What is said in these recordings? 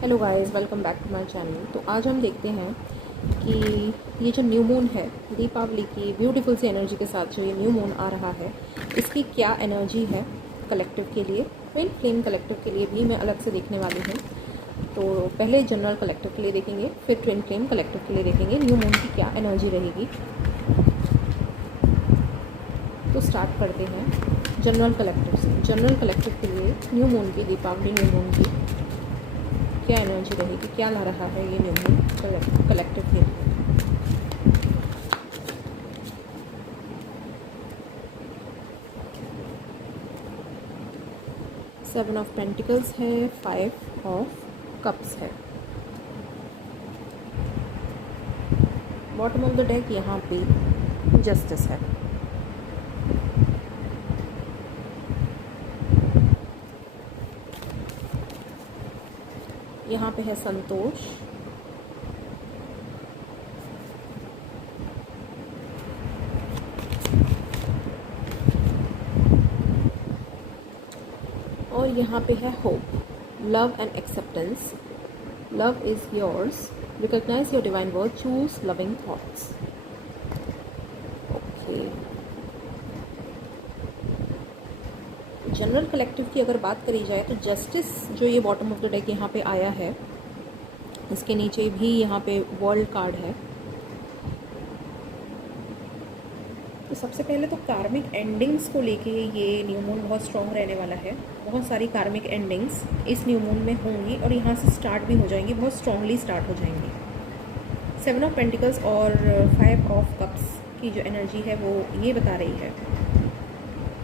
Hello guys, welcome back to my channel. तो आज हम देखते हैं कि ये जो न्यू मून है, दीपावली की ब्यूटीफुल सी एनर्जी के साथ जो ये न्यू मून आ रहा है, इसकी क्या एनर्जी है कलेक्टिव के लिए। ट्विन फ्लेम कलेक्टिव के लिए भी मैं अलग से देखने वाली हूँ। तो पहले जनरल कलेक्टिव के लिए देखेंगे, फिर ट्विन फ्लेम कलेक्टिव के लिए देखेंगे न्यू मून की क्या एनर्जी रहेगी। तो स्टार्ट करते हैं जनरल कलेक्टिव से। जनरल कलेक्टिव के लिए न्यू मून की, दीपावली न्यू मून की क्या एनर्जी रहेगी, क्या ला रहा है ये न्यू मून कलेक्टिव के लिए। सेवन ऑफ पेंटिकल्स है, फाइव ऑफ कप्स है, बॉटम ऑफ द डेक यहाँ पे जस्टिस है। यहाँ पे है संतोष, और यहाँ पे है hope, love and acceptance. Love is yours, recognise your divine worth, choose loving thoughts. Okay, general collective की अगर बात करी जाए तो जस्टिस जो ये बॉटम ऑफ द डेक यहाँ पे आया है, इसके नीचे भी यहाँ पे वर्ल्ड कार्ड है। तो सबसे पहले तो कार्मिक एंडिंग्स को लेके ये न्यू मून बहुत स्ट्रॉन्ग रहने वाला है। बहुत सारी कार्मिक एंडिंग्स इस न्यू मून में होंगी और यहाँ से स्टार्ट भी हो जाएंगी, बहुत स्ट्रांगली स्टार्ट हो जाएंगी। सेवन ऑफ पेंटिकल्स और फाइव ऑफ कप्स की जो एनर्जी है वो ये बता रही है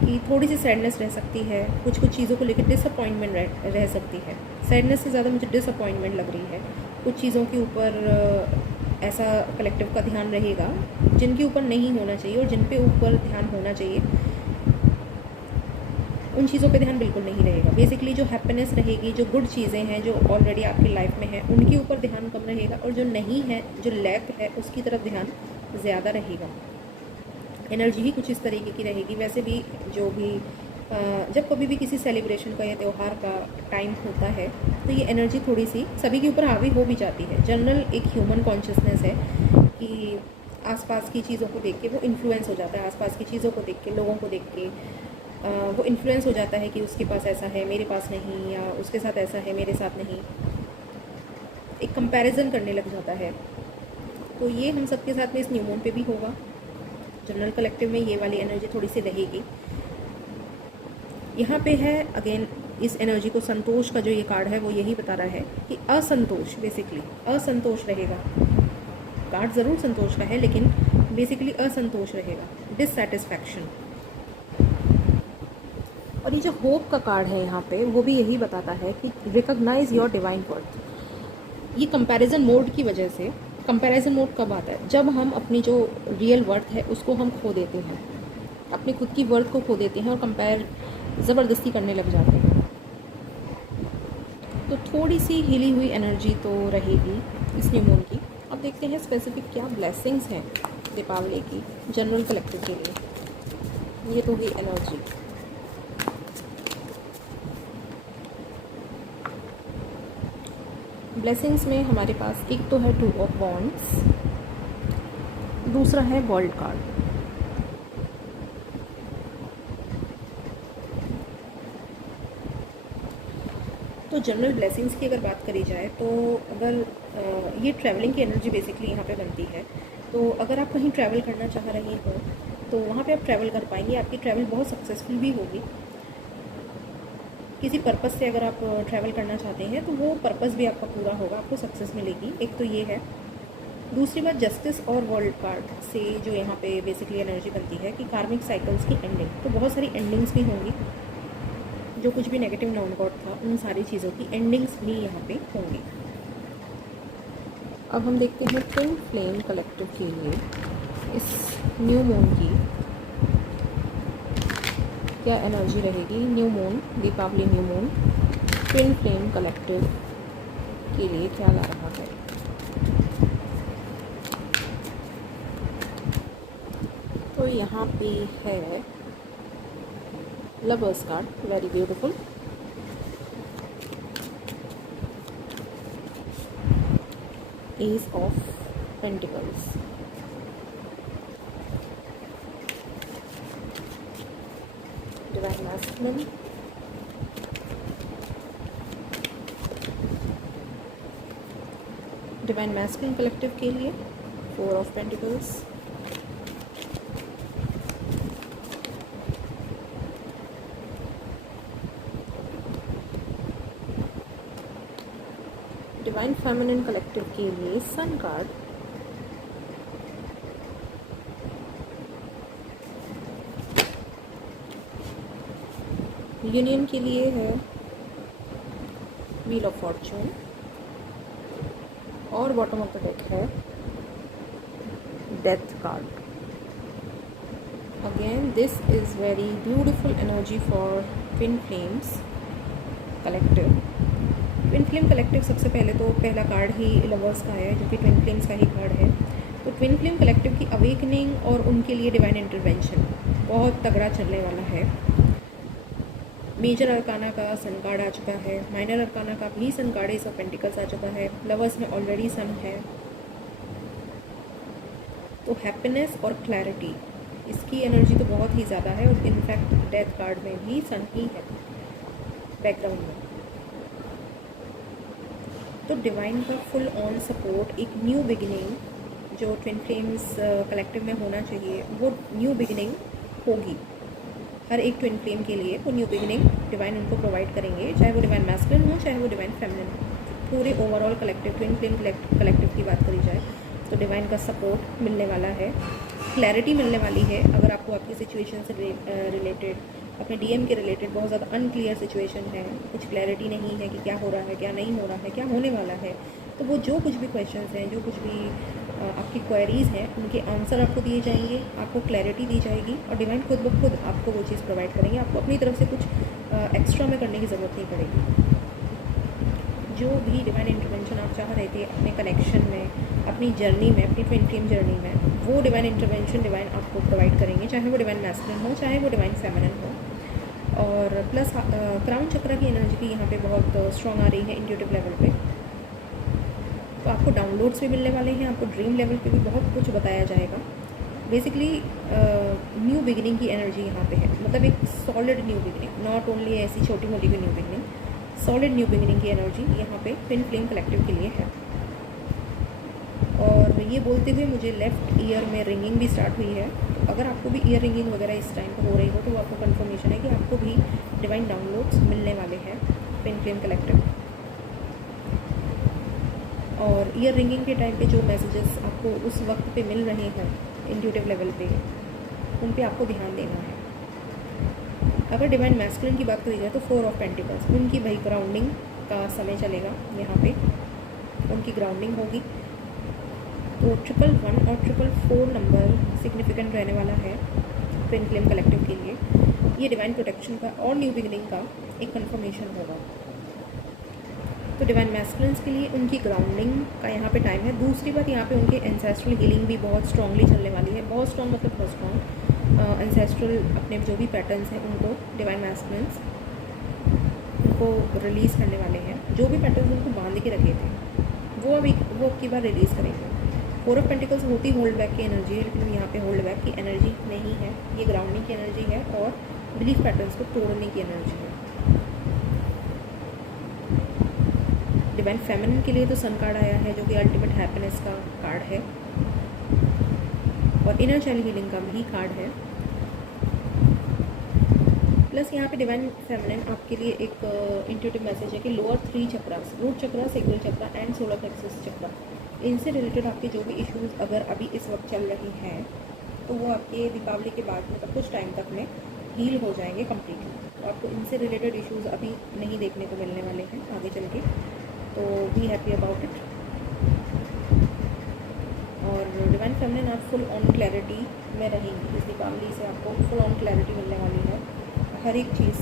कि थोड़ी सी सैडनेस रह सकती है, कुछ कुछ चीज़ों को लेकर डिसअपॉइंटमेंट रह सकती है। सैडनेस से ज़्यादा मुझे डिसअपॉइंटमेंट लग रही है। कुछ चीज़ों के ऊपर ऐसा कलेक्टिव का ध्यान रहेगा जिनके ऊपर नहीं होना चाहिए, और जिन पे ऊपर ध्यान होना चाहिए उन चीज़ों पे ध्यान बिल्कुल नहीं रहेगा। बेसिकली जो हैप्पीनेस रहेगी, जो गुड चीज़ें हैं जो ऑलरेडी आपकी लाइफ में हैं, उनके ऊपर ध्यान कम रहेगा, और जो नहीं है, जो लैक है, उसकी तरफ ध्यान ज़्यादा रहेगा। एनर्जी ही कुछ इस तरीके की रहेगी। वैसे भी जो भी जब कभी भी किसी सेलिब्रेशन का या त्यौहार का टाइम होता है तो ये एनर्जी थोड़ी सी सभी के ऊपर हावी हो भी जाती है। जनरल एक ह्यूमन कॉन्शियसनेस है कि आसपास की चीज़ों को देख के वो इन्फ्लुएंस हो जाता है, आसपास की चीज़ों को देख के, लोगों को देख के वो इन्फ्लुएंस हो जाता है कि उसके पास ऐसा है मेरे पास नहीं, या उसके साथ ऐसा है मेरे साथ नहीं। एक कंपैरिजन करने लग जाता है। तो ये हम सबके साथ में इस न्यू मून पे भी होगा। जनरल कलेक्टिव में ये वाली एनर्जी थोड़ी सी रहेगी। यहाँ पे है अगेन इस एनर्जी को संतोष का जो ये कार्ड है वो यही बता रहा है कि असंतोष, बेसिकली असंतोष रहेगा। कार्ड ज़रूर संतोष का है लेकिन बेसिकली असंतोष रहेगा, डिससैटिस्फैक्शन। और ये जो होप का कार्ड है यहाँ पे वो भी यही बताता है कि रिकॉग्नाइज योर डिवाइन वर्थ। ये कंपैरिजन मोड की वजह से, कंपैरिजन मोड कब आता है? जब हम अपनी जो रियल वर्थ है उसको हम खो देते हैं, अपनी खुद की वर्थ को खो देते हैं और कंपेयर ज़बरदस्ती करने लग जाते हैं। तो थोड़ी सी हिली हुई एनर्जी तो रहेगी इस न्यू मून की। अब देखते हैं स्पेसिफिक क्या ब्लेसिंग्स हैं दीपावली की जनरल कलेक्टिव के लिए। ये तो ही एनर्जी। ब्लेसिंग्स में हमारे पास एक तो है टू ऑफ वॉन्ड्स, दूसरा है वर्ल्ड कार्ड। तो जनरल ब्लेसिंग्स की अगर बात करी जाए तो अगर ये ट्रैवलिंग की एनर्जी बेसिकली यहाँ पे बनती है। तो अगर आप कहीं ट्रैवल करना चाह रही हो तो वहाँ पे आप ट्रैवल कर पाएंगे, आपकी ट्रैवल बहुत सक्सेसफुल भी होगी। किसी पर्पस से अगर आप ट्रैवल करना चाहते हैं तो वो पर्पस भी आपका पूरा होगा, आपको सक्सेस मिलेगी। एक तो ये है। दूसरी बात जस्टिस और वर्ल्ड कार्ड से जो यहाँ पे बेसिकली एनर्जी बनती है कि कार्मिक साइकिल्स की एंडिंग। तो बहुत सारी एंडिंग्स भी होंगी, जो कुछ भी नेगेटिव नॉन गॉड था उन सारी चीज़ों की एंडिंग्स भी यहाँ पे होंगी। अब हम देखते हैं ट्विन फ्लेम कलेक्टिव के लिए इस न्यू मून की क्या एनर्जी रहेगी। New moon, Deepavali new moon twin flame collective के लिए क्या ला रहा है। तो यहाँ पे है lovers card, very beautiful. S of pentacles, divine masculine, divine masculine collective के लिए 4 of pentacles, divine feminine collective के लिए सन कार्ड, यूनियन के लिए है व्हील ऑफ फॉर्चून, और बॉटम ऑफ द डेक है death card. Again this is very beautiful energy for twin flames collective. Twin flame collective सबसे पहले तो पहला कार्ड ही लवर्स का है, जो कि ट्विन फ्लेम्स का ही कार्ड है. तो ट्विन फ्लेम कलेक्टिव की अवेकनिंग और उनके लिए डिवाइन इंटरवेंशन बहुत तगड़ा चलने वाला है. मेजर अरकाना का सन कार्ड आ चुका है, माइनर अरकाना का भी sun card ace of pentacles आ चुका है, लवर्स में ऑलरेडी सन है. तो हैप्पीनेस और क्लैरिटी, इसकी एनर्जी तो बहुत ही ज़्यादा है, और इनफैक्ट डेथ कार्ड में भी सन ही है बैकग्राउंड में. तो डिवाइन का फुल ऑन सपोर्ट, एक न्यू बिगिनिंग जो ट्विन फ्लेम्स कलेक्टिव में होना चाहिए, वो न्यू बिगिनिंग होगी. हर एक ट्विन फ्लेम के लिए वो न्यू बिगिनिंग डिवाइन उनको प्रोवाइड करेंगे, चाहे वो डिवाइन मैस्कुलिन हो चाहे वो डिवाइन फेमिनिन हो. पूरे overall collective twin flame collective की बात करी जाए तो डिवाइन का सपोर्ट मिलने वाला है, क्लैरिटी मिलने वाली है. अगर आपको आपकी सिचुएशन से रिलेटेड, अपने डीएम के रिलेटेड बहुत ज़्यादा अनक्लियर सिचुएशन है, कुछ क्लैरिटी नहीं है कि क्या हो रहा है, क्या नहीं हो रहा है, क्या होने वाला है, तो वो जो कुछ भी क्वेश्चंस हैं, जो कुछ भी आपकी क्वेरीज़ हैं, उनके आंसर आपको दिए जाएंगे, आपको क्लैरिटी दी जाएगी, और डिवाइन खुद ब खुद आपको वो चीज़ प्रोवाइड करेंगे. आपको अपनी तरफ से कुछ एक्स्ट्रा में करने की ज़रूरत नहीं पड़ेगी. जो भी डिवाइन इंटरवेंशन आप चाह रहे थे अपने कनेक्शन में, अपनी जर्नी में, अपनी ट्विन फ्लेम जर्नी में, वो डिवाइन इंटरवेंशन डिवाइन आपको प्रोवाइड करेंगे, चाहे वो डिवाइन मैस्कुलिन हो चाहे वो डिवाइन फेमिनिन हो. और प्लस क्राउन चक्र की एनर्जी भी यहाँ पे बहुत स्ट्रॉन्ग आ रही है इंट्यूटिव लेवल पे. तो आपको डाउनलोड्स भी मिलने वाले हैं, आपको ड्रीम लेवल पे भी बहुत कुछ बताया जाएगा. बेसिकली न्यू बिगिनिंग की एनर्जी यहाँ पे है, मतलब एक solid new beginning, not only ऐसी छोटी मोटी भी new beginning, solid new beginning की एनर्जी यहाँ पे ट्विन फ्लेम कलेक्टिव के लिए है. और ये बोलते हुए मुझे लेफ़्ट ईयर में रिंगिंग भी स्टार्ट हुई है. तो अगर आपको भी ईयर रिंगिंग वगैरह इस टाइम पर हो रही हो तो वो आपको कन्फर्मेशन है कि आपको भी डिवाइन डाउनलोड्स मिलने वाले हैं ट्विन फ्लेम कलेक्टिव. और ईयर रिंगिंग के टाइम पे जो मैसेजेस आपको उस वक्त पे मिल रहे हैं इंट्यूटिव लेवल पे, उन पे आपको ध्यान देना है. अगर डिवाइन मैस्कुलिन की बात करी जाए तो 4 ऑफ पेंटिकल्स, उनकी भाई ग्राउंडिंग का समय चलेगा यहाँ पे, उनकी ग्राउंडिंग होगी. तो 111 और 444 नंबर सिग्निफिकेंट रहने वाला है ट्विन फ्लेम कलेक्टिव के लिए. ये डिवाइन प्रोटेक्शन का और न्यू बिगिनिंग का एक कंफर्मेशन होगा. तो डिवाइन मैस्कुलिन्स के लिए उनकी ग्राउंडिंग का यहाँ पे टाइम है. दूसरी बात, यहाँ पे उनके एंसेस्ट्रल हीलिंग भी बहुत स्ट्रांगली चलने वाली है. बहुत स्ट्रॉन्ग मतलब बहुत स्ट्रॉन्ग एंसेस्ट्रल अपने जो भी पैटर्न्स हैं उनको डिवाइन मैस्कुलिन्स उनको रिलीज़ करने वाले हैं. जो भी पैटर्न्स उनको बांध के रखे थे वो अब की बार रिलीज़ करेंगे. 4 ऑफ पेंटिकल्स होती होल्ड बैक की एनर्जी है, लेकिन यहाँ पे होल्ड बैक की एनर्जी नहीं है. ये ग्राउंडिंग की एनर्जी है और बिलीफ पैटर्न्स को तोड़ने की एनर्जी है. डिवाइन फेमिनिन के लिए तो सन कार्ड आया है, जो कि अल्टीमेट हैप्पीनेस का कार्ड है, और इनर चाइल्ड हीलिंग का भी कार्ड है. प्लस यहाँ पे डिवाइन फेमिनिन आपके लिए एक इंट्यूटिव मैसेज है कि lower 3 chakras, root chakra, sacral chakra and solar plexus chakra, इनसे रिलेटेड आपके जो भी इश्यूज़ अगर अभी इस वक्त चल रही हैं तो वो आपके दीपावली के बाद मतलब कुछ टाइम तक में हील हो जाएंगे कम्प्लीटली. तो आपको इनसे रिलेटेड इश्यूज़ अभी नहीं देखने को मिलने वाले हैं आगे चल के. तो बी हैप्पी अबाउट इट. और डिवाइन फेमिनिन आप फुल ऑन क्लैरिटी में रहेंगी. इस दीपावली से आपको फुल ऑन क्लैरिटी मिलने वाली है हर एक चीज़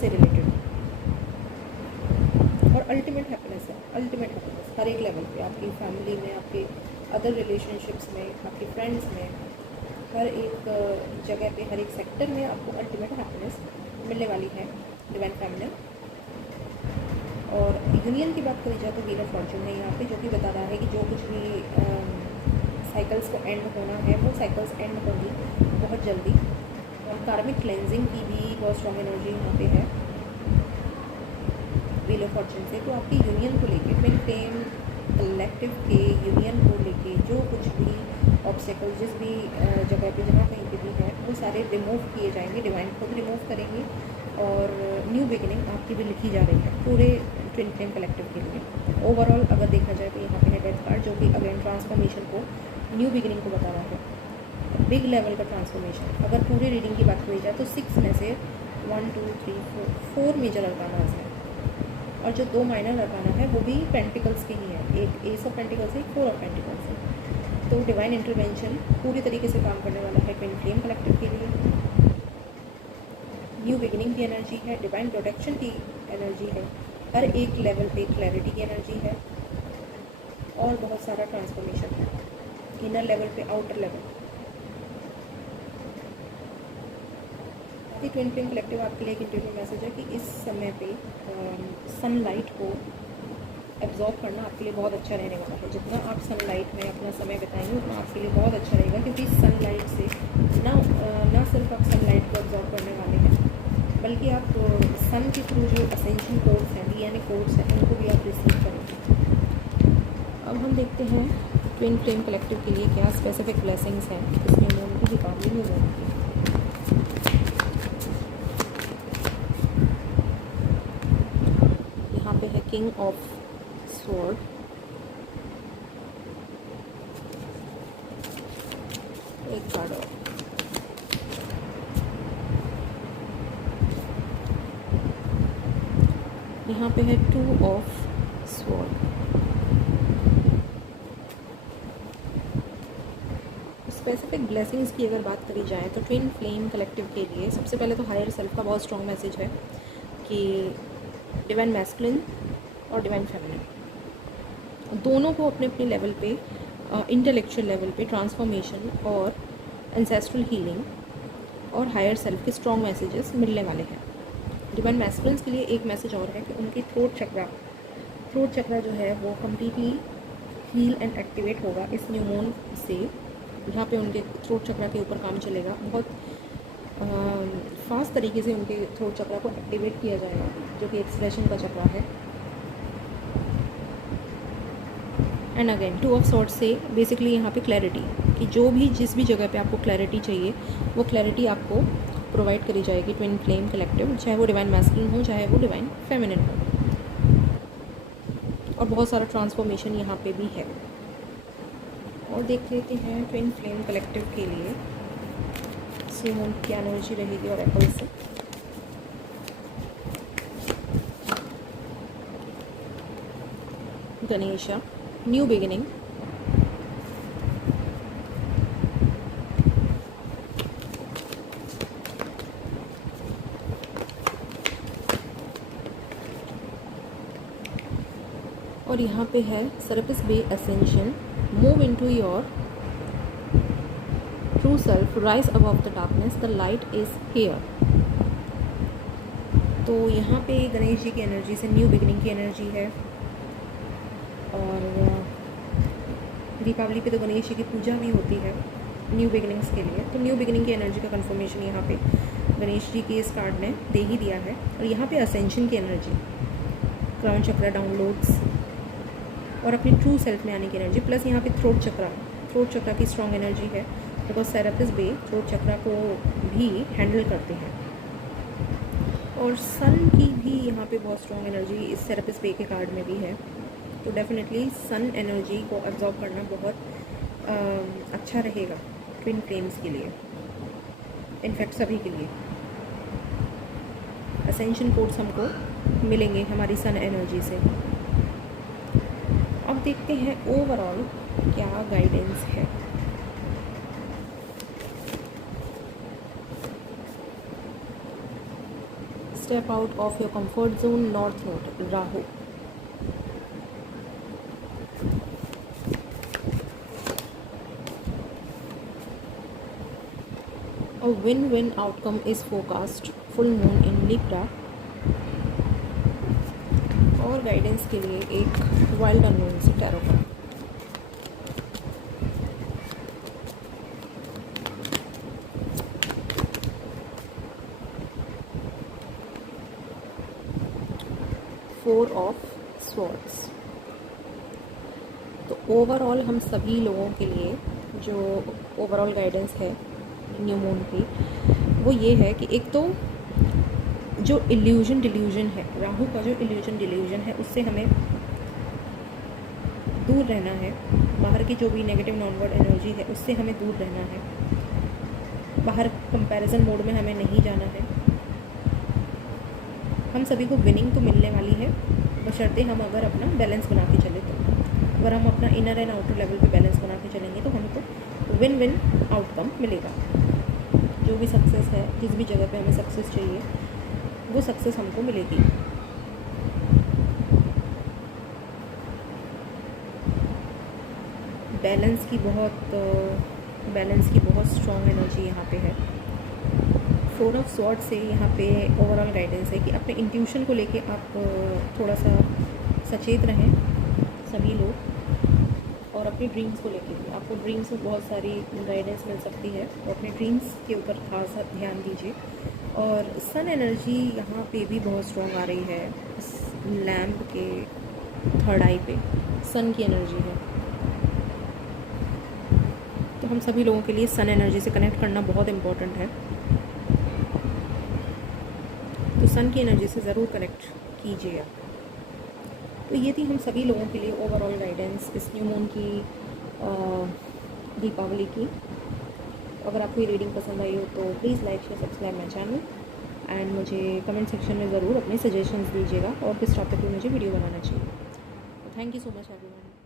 से रिलेटेड, और अल्टीमेट हैप्पीनेस है, अल्टीमेट हैप्पीनेस हर एक लेवल पे, आपकी फैमिली में, आपके अदर रिलेशनशिप्स में, आपके फ्रेंड्स में, हर एक जगह पे, हर एक सेक्टर में आपको अल्टीमेट हैप्पीनेस मिलने वाली है डिवाइन फेमिनिन. और यूनियन की बात करी जाए तो व्हील ऑफ फॉर्चून है यहाँ पे, जो कि बता रहा है कि जो कुछ भी साइकिल्स को एंड होना है वो साइकिल्स एंड होंगी बहुत जल्दी। और कार्मिक क्लेंजिंग की भी बहुत स्ट्रॉन्ग एनर्जी यहाँ पे है व्हील ऑफ फॉर्चून से। तो आपकी यूनियन को लेके, ट्विन फ्लेम कलेक्टिव के यूनियन को लेके जो कुछ भी ऑब्स्टेकल्स जिस भी जगह पे जहाँ कहीं पे भी है वो सारे रिमूव किए जाएंगे, डिवाइन खुद रिमूव करेंगे। और न्यू बिगिनिंग आपकी भी लिखी जा रही है पूरे ट्विन फ्लेम कलेक्टिव के लिए। ओवरऑल अगर देखा जाए तो यहाँ पे है डेथ कार्ड, जो कि अगेन ट्रांसफॉर्मेशन को, न्यू बिगिनिंग को बता रहा है, बिग लेवल का ट्रांसफॉर्मेशन। अगर पूरी रीडिंग की बात करी जाए तो 6 में से 1 2 3 4 मेजर अरकानाज हैं, और जो 2 माइनर अरकाना है वो भी पेंटिकल्स के ही है, एक एस ऑफ पेंटिकल्स है, 4 ऑफ पेंटिकल्स है। तो डिवाइन इंटरवेंशन पूरी तरीके से काम करने वाला है ट्विन फ्लेम कलेक्टिव के लिए। न्यू बिगिनिंग की एनर्जी है, डिवाइन प्रोटेक्शन की एनर्जी है, हर एक लेवल पे क्लैरिटी की एनर्जी है, और बहुत सारा ट्रांसफॉर्मेशन है, इनर लेवल पे outer level. Twin flame collective आपके लिए एक इंट्यूटिव मैसेज है कि इस समय पे सनलाइट को एब्जॉर्ब करना आपके लिए बहुत अच्छा रहने वाला है। जितना आप सनलाइट में अपना समय बिताएंगे उतना आपके लिए बहुत अच्छा रहेगा, क्योंकि सनलाइट से ना सिर्फ आप सनलाइट को एब्जॉर्ब करने वाले हैं, बल्कि आप सन के थ्रू जो असेंशन कोड्स हैं, डीएनए कोड्स हैं, उनको भी आप रिसीव करेंगे। अब हम देखते हैं ट्विन फ्लेम कलेक्टिव के लिए क्या स्पेसिफिक ब्लेसिंग्स हैं इस न्यू मून की, दीपावली न्यू मून की। यहाँ पे है किंग ऑफ स्वॉर्ड, एक कार्ड और, यहाँ पे है 2 ऑफ स्वॉर्ड। स्पेसिफिक ब्लेसिंग्स की अगर बात करी जाए तो ट्विन फ्लेम कलेक्टिव के लिए सबसे पहले तो हायर सेल्फ का बहुत स्ट्रॉन्ग मैसेज है कि डिवाइन मैस्कुलिन और डिवाइन फेमिनिन दोनों को अपने अपने लेवल पे, इंटेलेक्चुअल लेवल पे ट्रांसफॉर्मेशन और एंसेस्ट्रल हीलिंग और हायर सेल्फ के स्ट्रॉन्ग मैसेजेस मिलने वाले हैं। डिवाइन मैस्कुलिन्स के लिए एक मैसेज और है कि उनकी थ्रोट चक्रा जो है वो कम्प्लीटली हील एंड एक्टिवेट होगा इस न्यू मून से। यहाँ पे उनके थ्रोट चक्रा के ऊपर काम चलेगा, बहुत फास्ट तरीके से उनके थ्रोट चक्रा को एक्टिवेट किया जाएगा, जो कि एक्सप्रेशन का चक्रा है। एंड अगेन 2 ऑफ सॉर्ड्स से बेसिकली यहाँ पे क्लैरिटी, कि जो भी जिस भी जगह पे आपको क्लैरिटी चाहिए वो क्लैरिटी आपको प्रोवाइड करी जाएगी ट्विन फ्लेम कलेक्टिव, चाहे वो डिवाइन मैस्कुलिन हो चाहे वो डिवाइन फेमिनिन हो। और बहुत सारा ट्रांसफॉर्मेशन यहाँ पे भी है। और देख लेते हैं ट्विन फ्लेम कलेक्टिव के लिए मून की एनर्जी रहेगी और एप्पल से। गणेशा, न्यू बिगिनिंग, और यहाँ पे है Serapis Bey ascension, move into your true self, rise above the darkness, the light is here. तो यहाँ पे गणेश जी की एनर्जी से न्यू बिगिनिंग की एनर्जी है, और दीपावली पे तो गणेश जी की पूजा भी होती है न्यू बिगिनिंग्स के लिए। तो न्यू बिगिनिंग की एनर्जी का कंफर्मेशन यहाँ पे गणेश जी के इस कार्ड ने दे ही दिया है। और यहाँ पे असेंशन की एनर्जी, क्राउन चक्रा डाउनलोड्स और अपनी ट्रू सेल्फ में आने की एनर्जी, प्लस यहाँ पे थ्रोट चक्रा की स्ट्रॉन्ग एनर्जी है, बिकॉज सेरेपिस बे थ्रोट चक्रा को भी हैंडल करते हैं। और सन की भी यहाँ पे बहुत स्ट्रॉन्ग एनर्जी इस सेरेपिस बे के कार्ड में भी है। तो डेफिनेटली सन एनर्जी को एब्जॉर्ब करना बहुत अच्छा रहेगा ट्विन फ्लेम्स के लिए, इनफैक्ट सभी के लिए। असेंशन कोड्स हमको मिलेंगे हमारी सन एनर्जी से। अब देखते हैं ओवरऑल क्या गाइडेंस है। Step out of your comfort zone, north node, Rahu. A win-win outcome is forecast, full moon in Libra। और गाइडेंस के लिए एक वाइल्ड अननोन से tarot card. Four of swords. तो ओवरऑल हम सभी लोगों के लिए जो ओवरऑल गाइडेंस है न्यू मून की, वो ये है कि एक तो जो इल्यूजन डिल्यूजन है, राहु का जो इल्यूजन डिल्यूजन है, उससे हमें दूर रहना है। बाहर की जो भी नेगेटिव नॉनवर्ड एनर्जी है उससे हमें दूर रहना है। बाहर कंपैरिजन मोड में हमें नहीं जाना है। हम सभी को विनिंग तो मिलने वाली है, बशर्ते हम अगर अपना बैलेंस बना के चले तो। अगर हम अपना इनर एंड आउटर लेवल पे बैलेंस बना के चलेंगे तो हमको विन विन आउटकम मिलेगा। जो भी सक्सेस है, जिस भी जगह पे हमें सक्सेस चाहिए, वो सक्सेस हमको मिलेगी। बैलेंस की बहुत स्ट्रॉन्ग एनर्जी यहाँ पे है। फोर ऑफ स्वॉर्ड से यहाँ पे ओवरऑल गाइडेंस है कि अपने इंट्यूशन को लेके आप थोड़ा सा सचेत रहें सभी लोग, और अपने ड्रीम्स को लेके भी आपको ड्रीम्स में बहुत सारी गाइडेंस मिल सकती है, तो अपने ड्रीम्स के ऊपर खास ध्यान दीजिए। और सन एनर्जी यहाँ पे भी बहुत स्ट्रॉन्ग आ रही है। इस लैम्प के थर्ड आई पे सन की एनर्जी है, तो हम सभी लोगों के लिए सन एनर्जी से कनेक्ट करना बहुत इम्पोर्टेंट है। तो सन की एनर्जी से ज़रूर कनेक्ट कीजिए आप। तो ये थी हम सभी लोगों के लिए ओवरऑल गाइडेंस इस न्यू मून की दीपावली की। अगर आपको ये रीडिंग पसंद आई हो तो please like share subscribe my channel, and मुझे कमेंट सेक्शन में ज़रूर अपने सजेशंस दीजिएगा और किस टॉपिक पे मुझे वीडियो बनाना चाहिए। Thank you so much everyone.